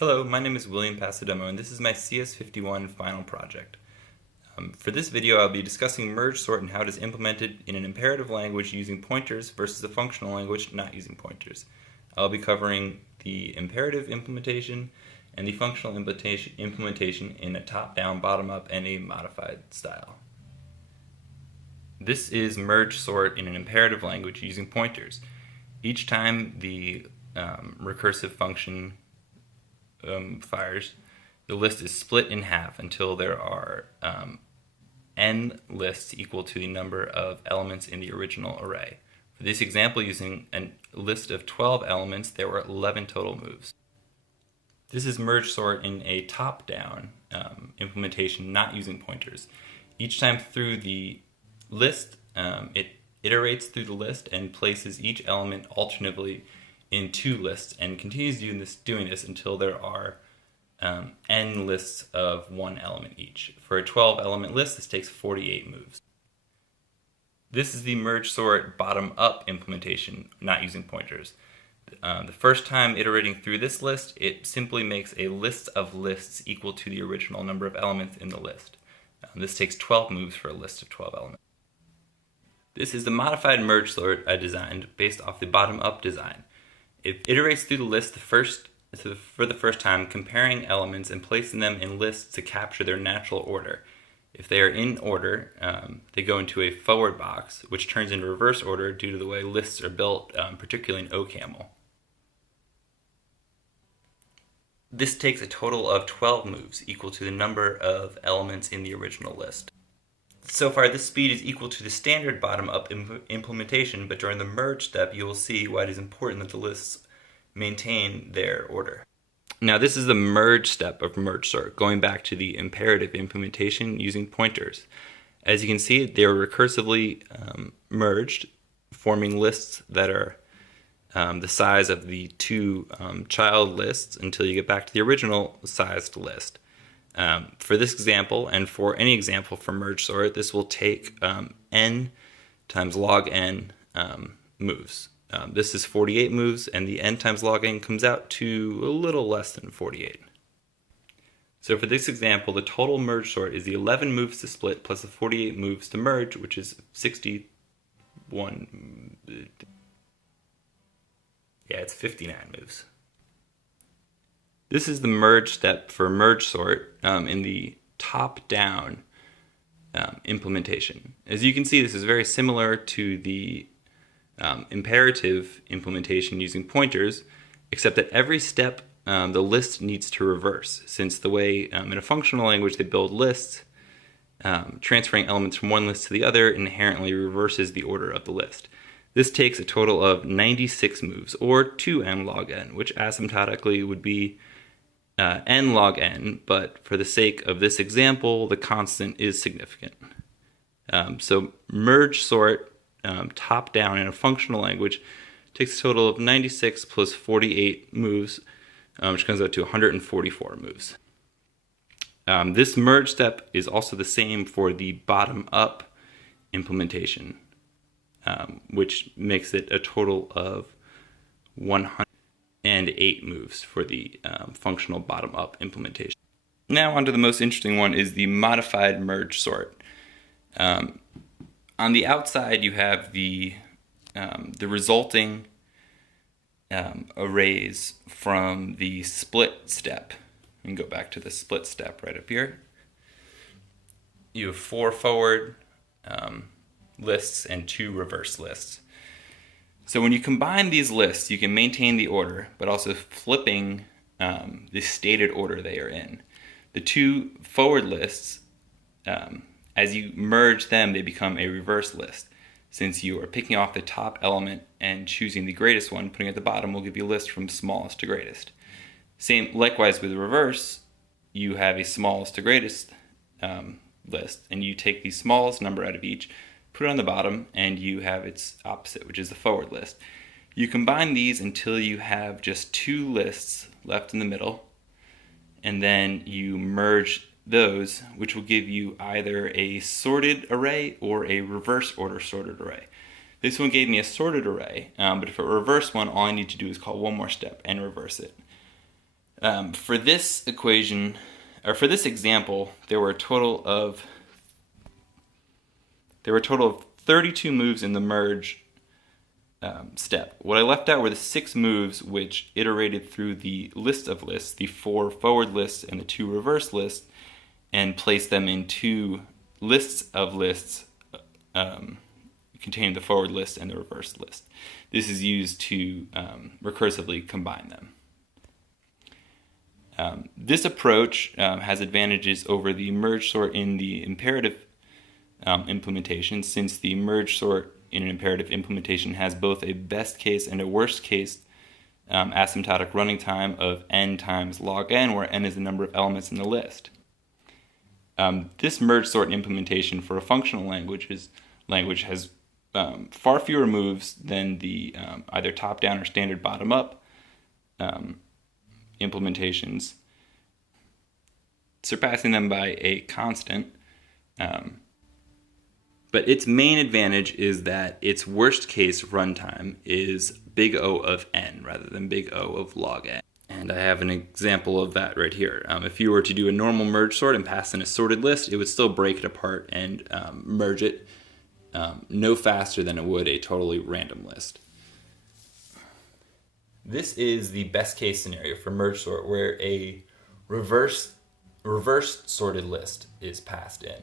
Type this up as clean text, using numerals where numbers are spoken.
Hello, my name is William Passidomo, and this is my CS51 final project. For this video, I'll be discussing merge sort and how it is implemented in an imperative language using pointers versus a functional language not using pointers. I'll be covering the imperative implementation and the functional implementation in a top-down, bottom-up, and a modified style. This is merge sort in an imperative language using pointers. Each time the recursive function fires, the list is split in half until there are n lists equal to the number of elements in the original array. For this example, using a list of 12 elements, there were 11 total moves. This is merge sort in a top-down implementation not using pointers. Each time through the list, it iterates through the list and places each element alternately in two lists and continues doing this until there are n lists of one element each. For a 12-element list, this takes 48 moves. This is the merge sort bottom-up implementation, not using pointers. The first time iterating through this list, it simply makes a list of lists equal to the original number of elements in the list. This takes 12 moves for a list of 12 elements. This is the modified merge sort I designed based off the bottom-up design. It iterates through the list for the first time, comparing elements and placing them in lists to capture their natural order. If they are in order, they go into a forward box, which turns into reverse order due to the way lists are built, particularly in OCaml. This takes a total of 12 moves, equal to the number of elements in the original list. So far, this speed is equal to the standard bottom-up implementation, but during the merge step, you will see why it is important that the lists maintain their order. Now, this is the merge step of merge sort, going back to the imperative implementation using pointers. As you can see, they are recursively merged, forming lists that are the size of the two child lists until you get back to the original sized list. For this example, and for any example for merge sort, this will take n times log n moves. This is 48 moves, and the n times log n comes out to a little less than 48. So for this example, the total merge sort is the 11 moves to split plus the 48 moves to merge, which is 61. Yeah, it's 59 moves. This is the merge step for merge sort in the top-down implementation. As you can see, this is very similar to the imperative implementation using pointers, except that every step the list needs to reverse, since the way in a functional language they build lists, transferring elements from one list to the other inherently reverses the order of the list. This takes a total of 96 moves, or 2n log n, which asymptotically would be n log n, but for the sake of this example, the constant is significant. So merge sort top down in a functional language takes a total of 96 plus 48 moves, which comes out to 144 moves. This merge step is also the same for the bottom-up implementation, which makes it a total of 108 moves for the functional bottom-up implementation. Now onto the most interesting one is the modified merge sort. On the outside, you have the resulting arrays from the split step. We can go back to the split step right up here. You have 4 forward lists and 2 reverse lists. So when you combine these lists, you can maintain the order, but also flipping the stated order they are in. The 2 forward lists, as you merge them, they become a reverse list. Since you are picking off the top element and choosing the greatest one, putting it at the bottom will give you a list from smallest to greatest. Likewise with the reverse, you have a smallest to greatest list, and you take the smallest number out of each, put it on the bottom, and you have its opposite, which is the forward list. You combine these until you have just 2 lists left in the middle, and then you merge those, which will give you either a sorted array or a reverse order sorted array. This one gave me a sorted array, but if it were a reverse one, all I need to do is call one more step and reverse it. For this equation, or for this example, there were a total of 32 moves in the merge step. What I left out were the 6 moves which iterated through the list of lists, the 4 forward lists and the 2 reverse lists, and placed them in 2 lists of lists containing the forward list and the reverse list. This is used to recursively combine them. This approach has advantages over the merge sort in the imperative implementation, since the merge sort in an imperative implementation has both a best case and a worst case asymptotic running time of n times log n, where n is the number of elements in the list. This merge sort implementation for a functional language has far fewer moves than the either top-down or standard bottom-up implementations, surpassing them by a constant. But its main advantage is that its worst case runtime is big O of n rather than big O of log n. And I have an example of that right here. If you were to do a normal merge sort and pass in a sorted list, it would still break it apart and merge it no faster than it would a totally random list. This is the best case scenario for merge sort, where a reverse sorted list is passed in.